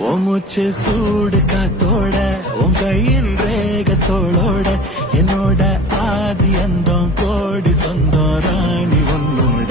ஓ மூச்சு சூடு காத்தோட உன் கையின் ரேகத்தோளோட என்னோட ஆதி அந்தம் கோடி சொந்தம் ராணி உன்னோட